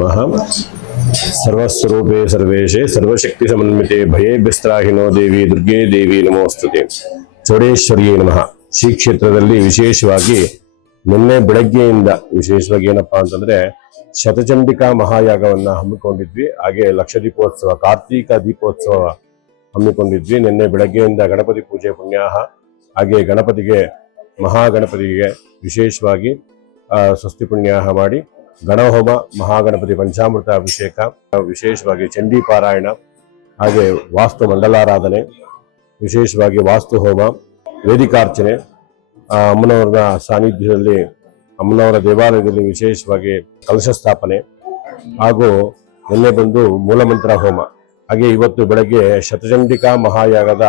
नमः। सर्वस्वरूपे सर्वेशे सर्वशक्ति समन्विते ಭಯೇಭ್ಯಸ್ತ್ರಾಹಿನೋ ದೇವಿ ದುರ್ಗೆ ದೇವಿ ನಮೋಸ್ತುತೆ. ಚೌಡೇಶ್ವರಿಯೇ ನಮಃ. ಶ್ರೀ ಕ್ಷೇತ್ರದಲ್ಲಿ ವಿಶೇಷವಾಗಿ ನಿನ್ನೆ ಬೆಳಗ್ಗೆಯಿಂದ ವಿಶೇಷವಾಗಿ ಏನಪ್ಪಾ ಅಂತಂದ್ರೆ ಶತಚಂಡಿಕಾ ಮಹಾಯಾಗವನ್ನ ಹಮ್ಮಿಕೊಂಡಿದ್ವಿ. ಹಾಗೆ ಲಕ್ಷ ದೀಪೋತ್ಸವ, ಕಾರ್ತೀಕ ದೀಪೋತ್ಸವ ಹಮ್ಮಿಕೊಂಡಿದ್ವಿ. ನಿನ್ನೆ ಬೆಳಗ್ಗೆಯಿಂದ ಗಣಪತಿ ಪೂಜೆ ಪುಣ್ಯಾಹ, ಹಾಗೆ ಗಣಪತಿಗೆ ಮಹಾಗಣಪತಿಗೆ ವಿಶೇಷವಾಗಿ ಸ್ವಸ್ತಿ ಪುಣ್ಯಾಹ ಮಾಡಿ ಗಣಹೋಮ, ಮಹಾಗಣಪತಿ ಪಂಚಾಮೃತ ಅಭಿಷೇಕ, ವಿಶೇಷವಾಗಿ ಚಂಡೀ ಪಾರಾಯಣ, ಹಾಗೆ ವಾಸ್ತು ಮಂಡಲಾರಾಧನೆ, ವಿಶೇಷವಾಗಿ ವಾಸ್ತು ಹೋಮ, ವೇದಿಕಾರ್ಚನೆ, ಅಮ್ಮನವರ ಸಾನ್ನಿಧ್ಯದಲ್ಲಿ ಅಮ್ಮನವರ ದೇವಾಲಯದಲ್ಲಿ ವಿಶೇಷವಾಗಿ ಕಲಶ ಸ್ಥಾಪನೆ, ಹಾಗೂ ನಿನ್ನೆ ಬಂದು ಮೂಲಮಂತ್ರ ಹೋಮ. ಹಾಗೆ ಇವತ್ತು ಬೆಳಗ್ಗೆ ಶತಚಂಡಿಕಾ ಮಹಾಯಾಗದ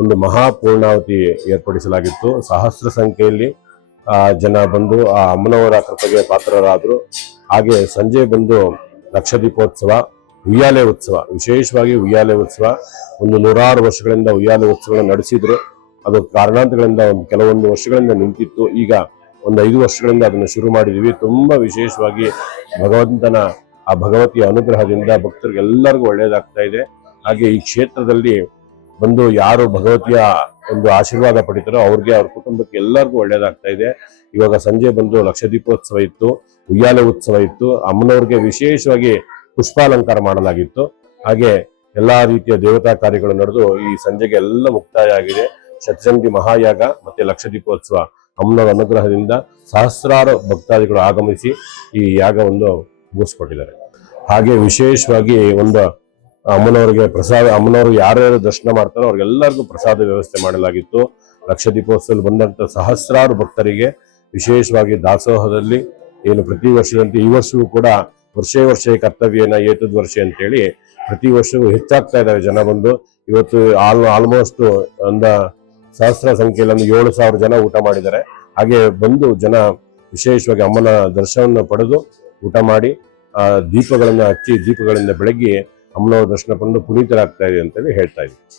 ಒಂದು ಮಹಾಪೂರ್ಣಾವತಿ ಏರ್ಪಡಿಸಲಾಗಿತ್ತು. ಸಹಸ್ರ ಸಂಖ್ಯೆಯಲ್ಲಿ ಜನ ಬಂದು ಆ ಅಮ್ಮನವರ ಕೃಪೆಗೆ ಪಾತ್ರರಾದರು. ಹಾಗೆ ಸಂಜೆ ಬಂದು ಲಕ್ಷ ದೀಪೋತ್ಸವ, ಉಯ್ಯಾಲೆ ಉತ್ಸವ, ವಿಶೇಷವಾಗಿ ಉಯ್ಯಾಲೆ ಉತ್ಸವ ಒಂದು 106 ವರ್ಷಗಳಿಂದ ಉಯ್ಯಾಲೆ ಉತ್ಸವಗಳನ್ನು ನಡೆಸಿದ್ರು. ಅದು ಕಾರಣಾಂತರಗಳಿಂದ ಕೆಲವೊಂದು ವರ್ಷಗಳಿಂದ ನಿಂತಿತ್ತು. ಈಗ ಒಂದು 5 ವರ್ಷಗಳಿಂದ ಅದನ್ನು ಶುರು ಮಾಡಿದೀವಿ. ತುಂಬಾ ವಿಶೇಷವಾಗಿ ಭಗವಂತನ ಆ ಭಗವತಿಯ ಅನುಗ್ರಹದಿಂದ ಭಕ್ತರಿಗೆಲ್ಲರಿಗೂ ಒಳ್ಳೆಯದಾಗ್ತಾ ಇದೆ. ಹಾಗೆ ಈ ಕ್ಷೇತ್ರದಲ್ಲಿ ಬಂದು ಯಾರು ಭಗವತಿಯ ಒಂದು ಆಶೀರ್ವಾದ ಪಡಿತಾರೋ ಅವ್ರಿಗೆ, ಅವ್ರ ಕುಟುಂಬಕ್ಕೆ ಎಲ್ಲರಿಗೂ ಒಳ್ಳೇದಾಗ್ತಾ ಇದೆ. ಇವಾಗ ಸಂಜೆ ಬಂದು ಲಕ್ಷ ದೀಪೋತ್ಸವ ಇತ್ತು, ಉಯ್ಯಾಲೆ ಉತ್ಸವ ಇತ್ತು. ಅಮ್ಮನವ್ರಿಗೆ ವಿಶೇಷವಾಗಿ ಪುಷ್ಪಾಲಂಕಾರ ಮಾಡಲಾಗಿತ್ತು. ಹಾಗೆ ಎಲ್ಲಾ ರೀತಿಯ ದೇವತಾ ಕಾರ್ಯಗಳು ನಡೆದು ಈ ಸಂಜೆಗೆ ಎಲ್ಲ ಮುಕ್ತಾಯ ಆಗಿದೆ. ಶತಚಂಡಿ ಮಹಾಯಾಗ ಮತ್ತೆ ಲಕ್ಷ ದೀಪೋತ್ಸವ ಅಮ್ಮನವರ ಅನುಗ್ರಹದಿಂದ ಸಹಸ್ರಾರು ಭಕ್ತಾದಿಗಳು ಆಗಮಿಸಿ ಈ ಯಾಗವನ್ನು ಮುಗಿಸ್ಕೊಟ್ಟಿದ್ದಾರೆ. ಹಾಗೆ ವಿಶೇಷವಾಗಿ ಒಂದು ಅಮ್ಮನವರಿಗೆ ಪ್ರಸಾದ, ಅಮ್ಮನವರು ಯಾರ್ಯಾರು ದರ್ಶನ ಮಾಡ್ತಾರೋ ಅವ್ರಿಗೆಲ್ಲರಿಗೂ ಪ್ರಸಾದ ವ್ಯವಸ್ಥೆ ಮಾಡಲಾಗಿತ್ತು. ಲಕ್ಷ ದೀಪೋತ್ಸವದಲ್ಲಿ ಬಂದಂತ ಸಹಸ್ರಾರು ಭಕ್ತರಿಗೆ ವಿಶೇಷವಾಗಿ ದಾಸೋಹದಲ್ಲಿ ಏನು ಪ್ರತಿ ವರ್ಷದಂತೆ ಈ ವರ್ಷವೂ ಕೂಡ ವರ್ಷೇ ಕರ್ತವ್ಯನ ಏತದ್ ವರ್ಷ ಅಂತೇಳಿ ಪ್ರತಿ ವರ್ಷವೂ ಹೆಚ್ಚಾಗ್ತಾ ಇದ್ದಾರೆ ಜನ ಬಂದು. ಇವತ್ತು ಆಲ್ಮೋಸ್ಟ್ ಒಂದು ಸಹಸ್ರ ಸಂಖ್ಯೆಯಲ್ಲಿ 7,000 ಜನ ಊಟ ಮಾಡಿದ್ದಾರೆ. ಹಾಗೆ ಬಂದು ಜನ ವಿಶೇಷವಾಗಿ ಅಮ್ಮನ ದರ್ಶನವನ್ನು ಪಡೆದು ಊಟ ಮಾಡಿ ದೀಪಗಳನ್ನ ಹಚ್ಚಿ, ದೀಪಗಳಿಂದ ಬೆಳಗ್ಗೆ ಅಮ್ಮನವರ ದರ್ಶನ ಪಡೆದು ಪುನೀತರಾಗ್ತಾ ಇದೆ ಅಂತೇಳಿ ಹೇಳ್ತಾ ಇದ್ದೀವಿ.